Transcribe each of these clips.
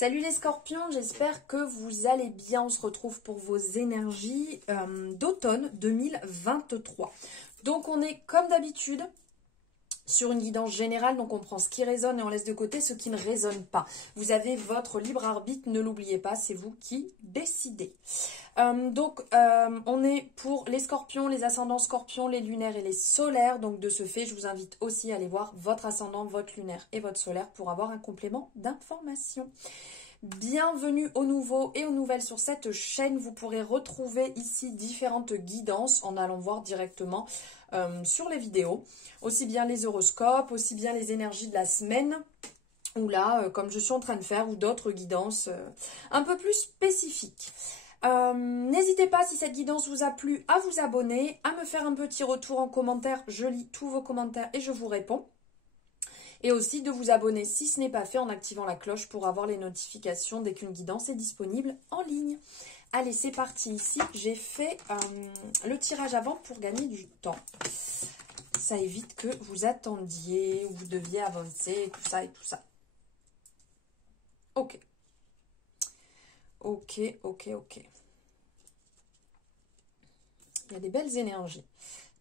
Salut les scorpions, j'espère que vous allez bien. On se retrouve pour vos énergies d'automne 2023. Donc on est comme d'habitude sur une guidance générale, donc on prend ce qui résonne et on laisse de côté ce qui ne résonne pas. Vous avez votre libre arbitre, ne l'oubliez pas, c'est vous qui décidez. On est pour les scorpions, les ascendants scorpions, les lunaires et les solaires. Donc de ce fait, je vous invite aussi à aller voir votre ascendant, votre lunaire et votre solaire pour avoir un complément d'information. Bienvenue aux nouveaux et aux nouvelles sur cette chaîne. Vous pourrez retrouver ici différentes guidances en allant voir directement sur les vidéos. Aussi bien les horoscopes, aussi bien les énergies de la semaine. Ou là, comme je suis en train de faire, ou d'autres guidances un peu plus spécifiques. N'hésitez pas, si cette guidance vous a plu, à vous abonner, à me faire un petit retour en commentaire. Je lis tous vos commentaires et je vous réponds. Et aussi de vous abonner si ce n'est pas fait en activant la cloche pour avoir les notifications dès qu'une guidance est disponible en ligne. Allez, c'est parti. Ici, j'ai fait le tirage avant pour gagner du temps. Ça évite que vous attendiez ou vous deviez avancer, tout ça et tout ça. Ok. Ok. Il y a des belles énergies.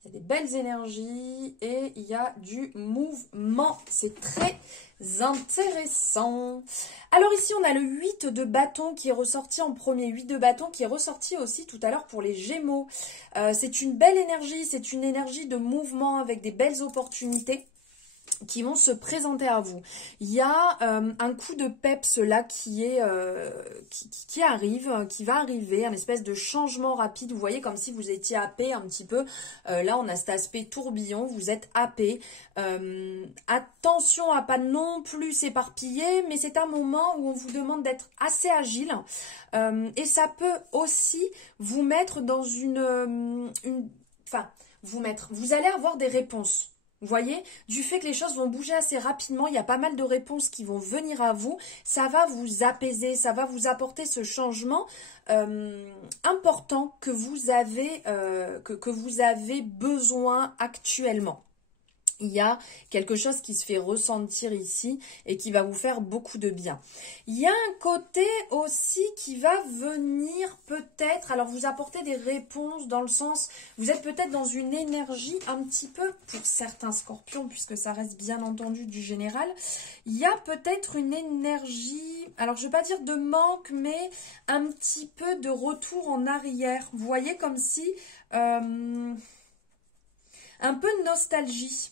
Il y a des belles énergies et il y a du mouvement. C'est très intéressant. Alors ici, on a le 8 de bâton qui est ressorti en premier. 8 de bâton qui est ressorti aussi tout à l'heure pour les Gémeaux. C'est une belle énergie. C'est une énergie de mouvement avec des belles opportunités qui vont se présenter à vous. Il y a un coup de peps là qui arrive, qui va arriver, un espèce de changement rapide. Vous voyez, comme si vous étiez happé un petit peu. Là, on a cet aspect tourbillon, vous êtes happé. Attention à pas non plus s'éparpiller, mais c'est un moment où on vous demande d'être assez agile. Et ça peut aussi vous mettre dans vous allez avoir des réponses. Vous voyez, du fait que les choses vont bouger assez rapidement, il y a pas mal de réponses qui vont venir à vous. Ça va vous apaiser, ça va vous apporter ce changement important que vous avez besoin actuellement. Il y a quelque chose qui se fait ressentir ici et qui va vous faire beaucoup de bien. Il y a un côté aussi qui va venir peut-être, alors vous apporter des réponses dans le sens, vous êtes peut-être dans une énergie un petit peu, pour certains scorpions, puisque ça reste bien entendu du général, il y a peut-être une énergie, alors je ne vais pas dire de manque, mais un petit peu de retour en arrière. Vous voyez, comme si un peu de nostalgie.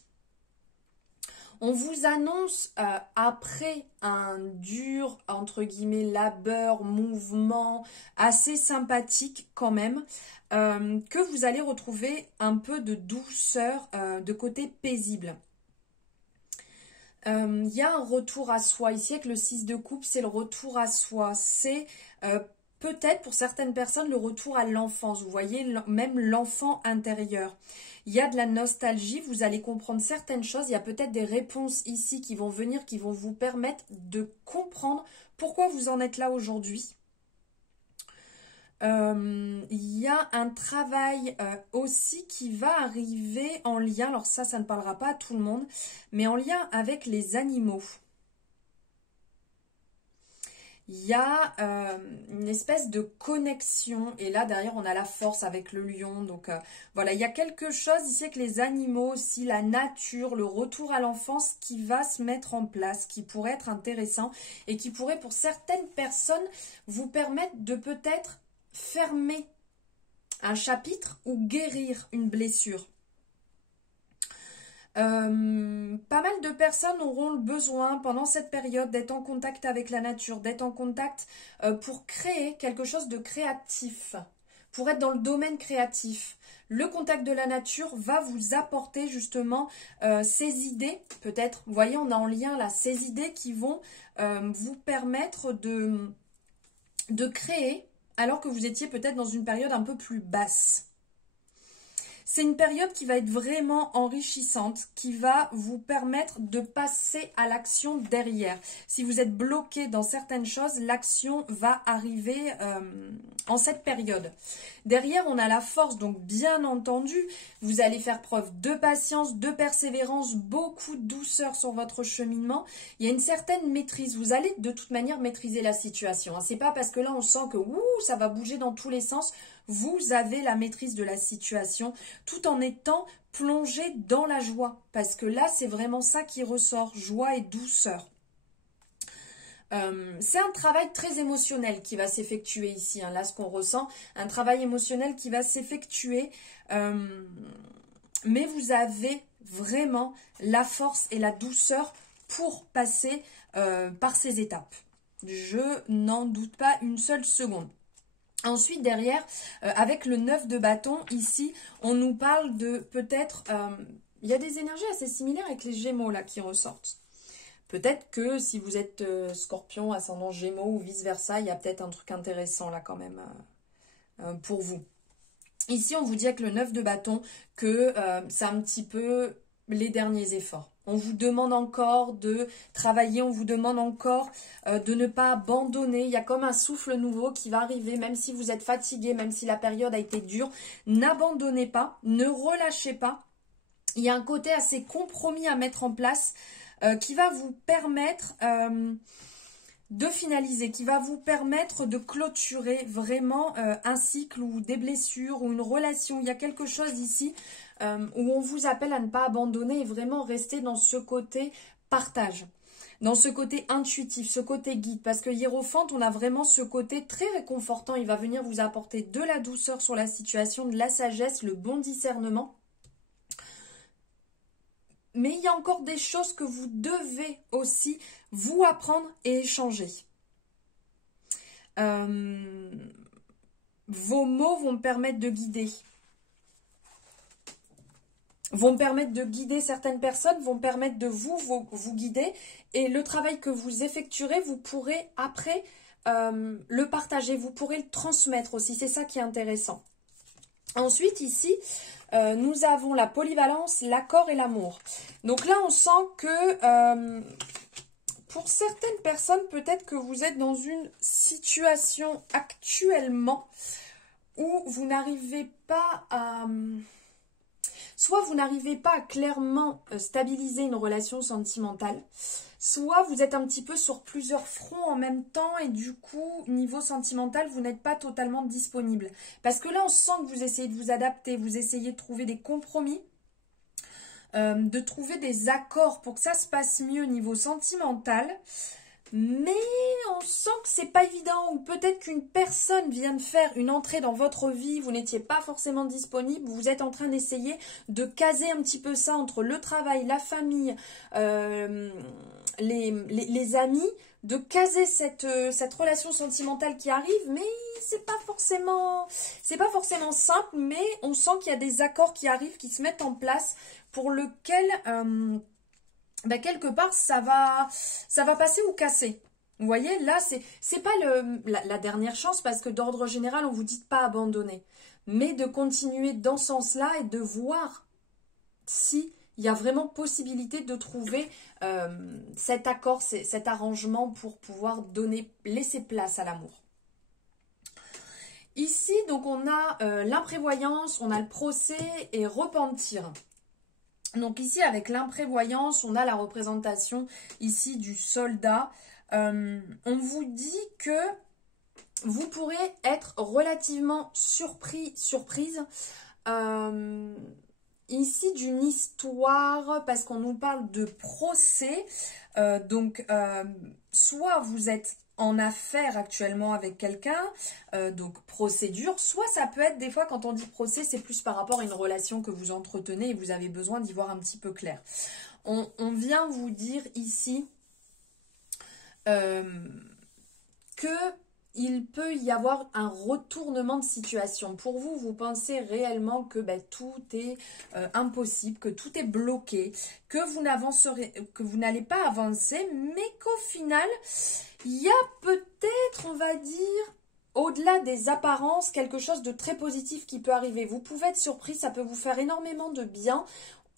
On vous annonce, après un dur, entre guillemets, labeur, mouvement assez sympathique quand même, que vous allez retrouver un peu de douceur, de côté paisible. Il y a un retour à soi. Ici, avec le 6 de coupe, c'est le retour à soi. C'est peut-être pour certaines personnes le retour à l'enfance. Vous voyez, même l'enfant intérieur. Il y a de la nostalgie, vous allez comprendre certaines choses. Il y a peut-être des réponses ici qui vont venir, qui vont vous permettre de comprendre pourquoi vous en êtes là aujourd'hui. Il y a un travail aussi qui va arriver en lien, alors ça ne parlera pas à tout le monde, mais en lien avec les animaux. Il y a une espèce de connexion, et là derrière on a la force avec le lion, donc voilà, il y a quelque chose ici avec les animaux aussi, la nature, le retour à l'enfance qui va se mettre en place, qui pourrait être intéressant, et qui pourrait pour certaines personnes vous permettre de peut-être fermer un chapitre ou guérir une blessure. Pas mal de personnes auront le besoin pendant cette période d'être en contact avec la nature, d'être en contact pour créer quelque chose de créatif, pour être dans le domaine créatif. Le contact de la nature va vous apporter justement ces idées, peut-être, vous voyez, on a en lien là, ces idées qui vont vous permettre de créer alors que vous étiez peut-être dans une période un peu plus basse. C'est une période qui va être vraiment enrichissante, qui va vous permettre de passer à l'action derrière. Si vous êtes bloqué dans certaines choses, l'action va arriver en cette période. Derrière, on a la force, donc bien entendu, vous allez faire preuve de patience, de persévérance, beaucoup de douceur sur votre cheminement. Il y a une certaine maîtrise. Vous allez de toute manière maîtriser la situation. C'est pas parce que là, on sent que ça va bouger dans tous les sens. Vous avez la maîtrise de la situation tout en étant plongé dans la joie. Parce que là, c'est vraiment ça qui ressort, joie et douceur. C'est un travail très émotionnel qui va s'effectuer ici. Là, ce qu'on ressent, un travail émotionnel qui va s'effectuer. Mais vous avez vraiment la force et la douceur pour passer par ces étapes. Je n'en doute pas une seule seconde. Ensuite, derrière, avec le 9 de bâton, ici, on nous parle de peut-être... il y a des énergies assez similaires avec les Gémeaux là qui ressortent. Peut-être que si vous êtes Scorpion, ascendant Gémeaux ou vice-versa, il y a peut-être un truc intéressant là quand même pour vous. Ici, on vous dit avec le 9 de bâton que c'est un petit peu les derniers efforts. On vous demande encore de travailler, on vous demande encore de ne pas abandonner. Il y a comme un souffle nouveau qui va arriver, même si vous êtes fatigué, même si la période a été dure. N'abandonnez pas, ne relâchez pas. Il y a un côté assez compromis à mettre en place qui va vous permettre de finaliser, qui va vous permettre de clôturer vraiment un cycle ou des blessures ou une relation. Il y a quelque chose ici où on vous appelle à ne pas abandonner et vraiment rester dans ce côté partage, dans ce côté intuitif, ce côté guide. Parce que Hiérophante, on a vraiment ce côté très réconfortant. Il va venir vous apporter de la douceur sur la situation, de la sagesse, le bon discernement. Mais il y a encore des choses que vous devez aussi vous apprendre et échanger. Vos mots vont permettre de guider. Vont permettre de guider certaines personnes, vont permettre de vous guider. Et le travail que vous effectuerez, vous pourrez après le partager, vous pourrez le transmettre aussi. C'est ça qui est intéressant. Ensuite, ici, nous avons la polyvalence, l'accord et l'amour. Donc là, on sent que pour certaines personnes, peut-être que vous êtes dans une situation actuellement où vous n'arrivez pas à... Soit vous n'arrivez pas à clairement stabiliser une relation sentimentale, soit vous êtes un petit peu sur plusieurs fronts en même temps et du coup, niveau sentimental, vous n'êtes pas totalement disponible. Parce que là, on sent que vous essayez de vous adapter, vous essayez de trouver des compromis, de trouver des accords pour que ça se passe mieux au niveau sentimental. Mais on sent que c'est pas évident, ou peut-être qu'une personne vient de faire une entrée dans votre vie, vous n'étiez pas forcément disponible, vous êtes en train d'essayer de caser un petit peu ça entre le travail, la famille, les amis, de caser cette relation sentimentale qui arrive, mais c'est pas forcément simple, mais on sent qu'il y a des accords qui arrivent, qui se mettent en place, pour lequel... quelque part, ça va passer ou casser. Vous voyez, là, c'est pas la dernière chance, parce que d'ordre général, on vous dit de pas abandonner. Mais de continuer dans ce sens-là et de voir s'il y a vraiment possibilité de trouver cet accord, cet arrangement pour pouvoir laisser place à l'amour. Ici, donc, on a l'imprévoyance, on a le procès et repentir. Donc ici, avec l'imprévoyance, on a la représentation ici du soldat. On vous dit que vous pourrez être relativement surprise ici d'une histoire, parce qu'on nous parle de procès. Soit vous êtes en affaire actuellement avec quelqu'un, donc procédure, soit ça peut être des fois quand on dit procès, c'est plus par rapport à une relation que vous entretenez et vous avez besoin d'y voir un petit peu clair. On vient vous dire ici que il peut y avoir un retournement de situation. Pour vous, vous pensez réellement que tout est impossible, que tout est bloqué, que vous n'allez pas avancer, mais qu'au final, il y a peut-être, on va dire, au-delà des apparences, quelque chose de très positif qui peut arriver. Vous pouvez être surpris, ça peut vous faire énormément de bien.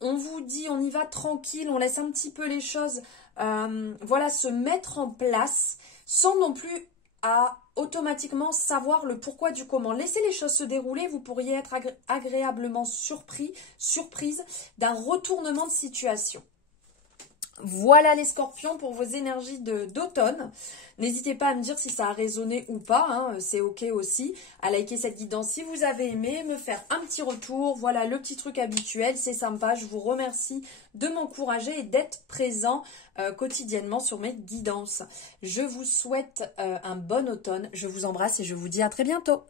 On vous dit, on y va tranquille, on laisse un petit peu les choses voilà, se mettre en place sans non plus à automatiquement savoir le pourquoi du comment. Laissez les choses se dérouler, vous pourriez être agréablement surprise d'un retournement de situation. Voilà les scorpions pour vos énergies d'automne. N'hésitez pas à me dire si ça a résonné ou pas, hein, c'est ok aussi. À liker cette guidance si vous avez aimé, me faire un petit retour. Voilà le petit truc habituel, c'est sympa. Je vous remercie de m'encourager et d'être présent quotidiennement sur mes guidances. Je vous souhaite un bon automne. Je vous embrasse et je vous dis à très bientôt.